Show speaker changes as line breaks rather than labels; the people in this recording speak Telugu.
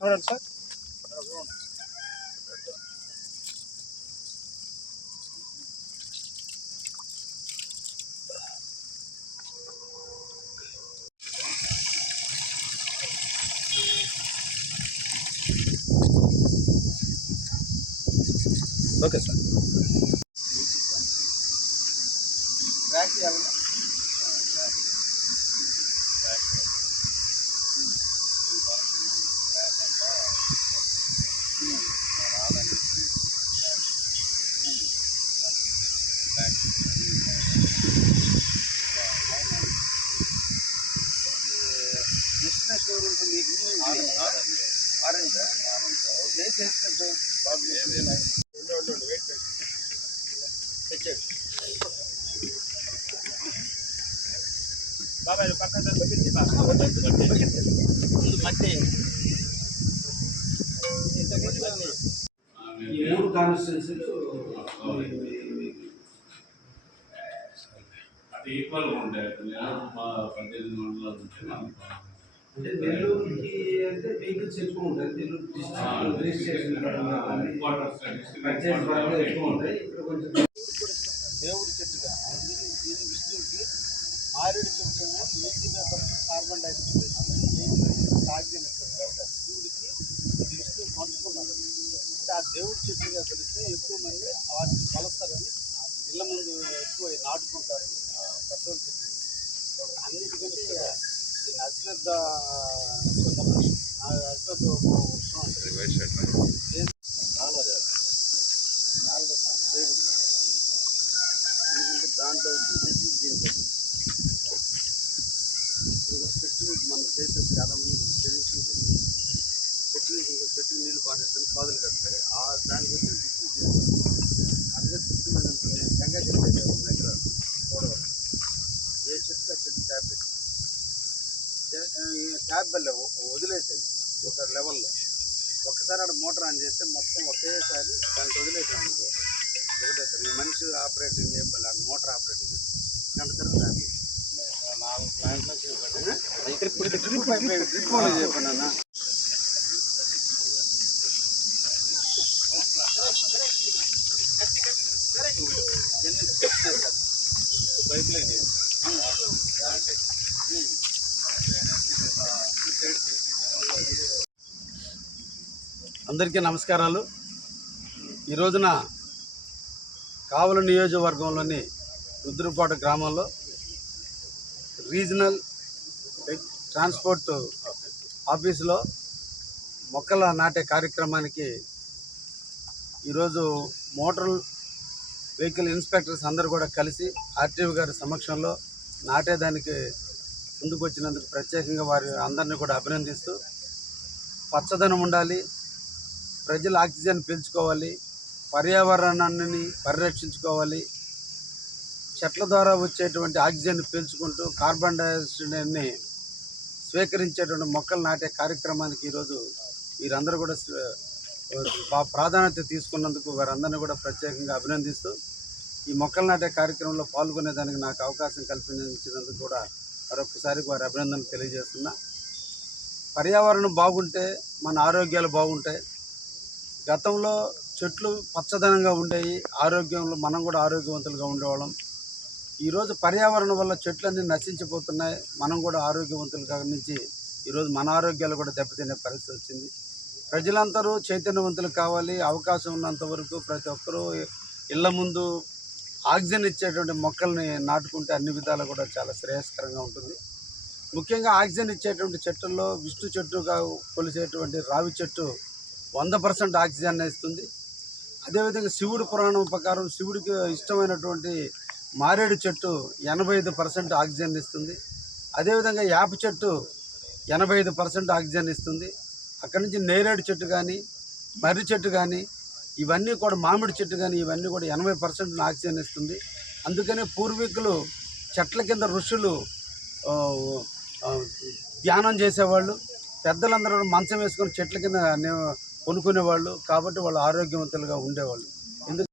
చూడండి సార్ ఓకే సార్ బాబాయ్ పక్కన మట్టి
మూడు కాన్స్టిట్యున్సీలు
అది ఈక్వల్గా ఉంటాయి. పద్దెనిమిది మండలాలు ఉంటే
అంటే నెల్లూరుకి అంటే వెహికల్స్ ఎక్కువ ఉంటాయి నెల్లూరు డిస్ట్రిక్ట్ రిజిస్ట్రేషన్ ఎక్కువ ఉంటాయి ఇక్కడ కొంచెం
దేవుడి చెట్టుగా దీని విష్ణువుకి మారేడు చెట్టు ఏమో eighty percent carbon dioxide oxygen ఇస్తుంది కాబట్టి శివుడికి ఇది విష్ణువు పంచుకున్నారు. అంటే ఆ దేవుడి చెట్టుగా కలిస్తే ఎక్కువ మంది వాటిని కొలుస్తారని ఇళ్ళ ముందు ఎక్కువ నాటుకుంటారని పెద్దోళ్ళు చెప్పింది అన్నిటికంటే అశ్వద్ధ అశ్వద్ధ వృక్షం అంటారు ఏం- నాలుగోది దాంట్లో వచ్చి దీంట్లో ఇప్పుడు మన చేసే చాలా మంది మన ట్రెడిషన్ చెట్లు ఇంకో చెట్లు నీళ్ళు పారేస్తాను పాదులు కడతారు ఆ దాని గురించి మెసేజ్ చేస్తారు అదే చెట్టు మీద నేను టెంకాయ చెట్టు పెట్టాను మన దగ్గర చూడవాలి ఏ చెట్టుకి ఆ చెట్టు ట్యాబ్ పెట్టి ట్యాబ్ బెల్ల వదిలేసేది. ఒక లెవెల్లో. ఒక్కసారి ఆడ మోటార్ ఆన్ చేస్తే మొత్తం ఒకేసారి దాంట్లో వదిలేసాం అనుకో ఒకటే సార్. ఈ మనిషి ఆపరేటింగ్ ఆడ మోటార్ ఆపరేటింగ్ గంట తర్వాత ఆపి.
నాలుగు ప్లాంట్లు
ఇప్పుడు డ్రిప్ డ్రిప్ చెప్పండి అన్న.
Pipeline.
అందరికీ నమస్కారాలు. ఈ రోజున కావలి నియోజకవర్గంలోని రుద్రపాటు గ్రామంలో రీజనల్ ట్రాన్స్పోర్ట్ ఆఫీసులో మొక్కల నాటే కార్యక్రమానికి ఈరోజు మోటార్ వెహికల్ ఇన్స్పెక్టర్స్ అందరూ కూడా కలిసి ఆర్టీఓ గారి సమక్షంలో నాటేదానికి ముందుకు వచ్చినందుకు ప్రత్యేకంగా వారి అందరినీ కూడా అభినందిస్తూ పచ్చదనం ఉండాలి ప్రజలు ఆక్సిజన్ పీల్చుకోవాలి పర్యావరణాన్ని పరిరక్షించుకోవాలి చెట్ల ద్వారా వచ్చేటువంటి ఆక్సిజన్ పీల్చుకుంటూ కార్బన్ డైఆక్సైడ్ని స్వీకరించేటువంటి మొక్కలు నాటే కార్యక్రమానికి ఈరోజు వీరందరూ కూడా ప్రాధాన్యత తీసుకున్నందుకు వారందరినీ కూడా ప్రత్యేకంగా అభినందిస్తూ ఈ మొక్కలు నాటే కార్యక్రమంలో పాల్గొనేదానికి నాకు అవకాశం కల్పించినందుకు కూడా మరొకసారి వారి అభినందన తెలియజేస్తున్నా. పర్యావరణం బాగుంటే మన ఆరోగ్యాలు బాగుంటాయి. గతంలో చెట్లు పచ్చదనంగా ఉండేవి ఆరోగ్యంలో మనం కూడా ఆరోగ్యవంతులుగా ఉండేవాళ్ళం. ఈరోజు పర్యావరణం వల్ల చెట్లన్నీ నశించిపోతున్నాయి. మనం కూడా ఆరోగ్యవంతులుగా నుంచి ఈరోజు మన ఆరోగ్యాలు కూడా దెబ్బతినే పరిస్థితి వచ్చింది. ప్రజలందరూ చైతన్యవంతులు కావాలి. అవకాశం ఉన్నంత వరకు ప్రతి ఒక్కరూ ఇళ్ళ ముందు ఆక్సిజన్ ఇచ్చేటువంటి మొక్కల్ని నాటుకుంటే అన్ని విధాలు కూడా చాలా శ్రేయస్కరంగా ఉంటుంది. ముఖ్యంగా ఆక్సిజన్ ఇచ్చేటువంటి చెట్టుల్లో విష్ణు చెట్టుగా కొలిసేటువంటి రావి చెట్టు వంద పర్సెంట్ ఆక్సిజన్ ఇస్తుంది. అదేవిధంగా శివుడు పురాణం ప్రకారం శివుడికి ఇష్టమైనటువంటి మారేడు చెట్టు ఎనభై ఐదు పర్సెంట్ ఆక్సిజన్ ఇస్తుంది. అదేవిధంగా యాప చెట్టు ఎనభై ఐదు పర్సెంట్ ఆక్సిజన్ ఇస్తుంది. అక్కడి నుంచి నేరేడు చెట్టు కానీ మర్రి చెట్టు కానీ ఇవన్నీ కూడా మామిడి చెట్టు కానీ ఇవన్నీ కూడా ఎనభై పర్సెంట్ ఆక్సిజన్ ఇస్తుంది. అందుకనే పూర్వీకులు చెట్ల కింద ఋషులు ధ్యానం చేసేవాళ్ళు పెద్దలందరూ మంచం వేసుకొని చెట్ల కింద కొనుక్కునేవాళ్ళు కాబట్టి వాళ్ళు ఆరోగ్యవంతులుగా ఉండేవాళ్ళు. ఎందుకు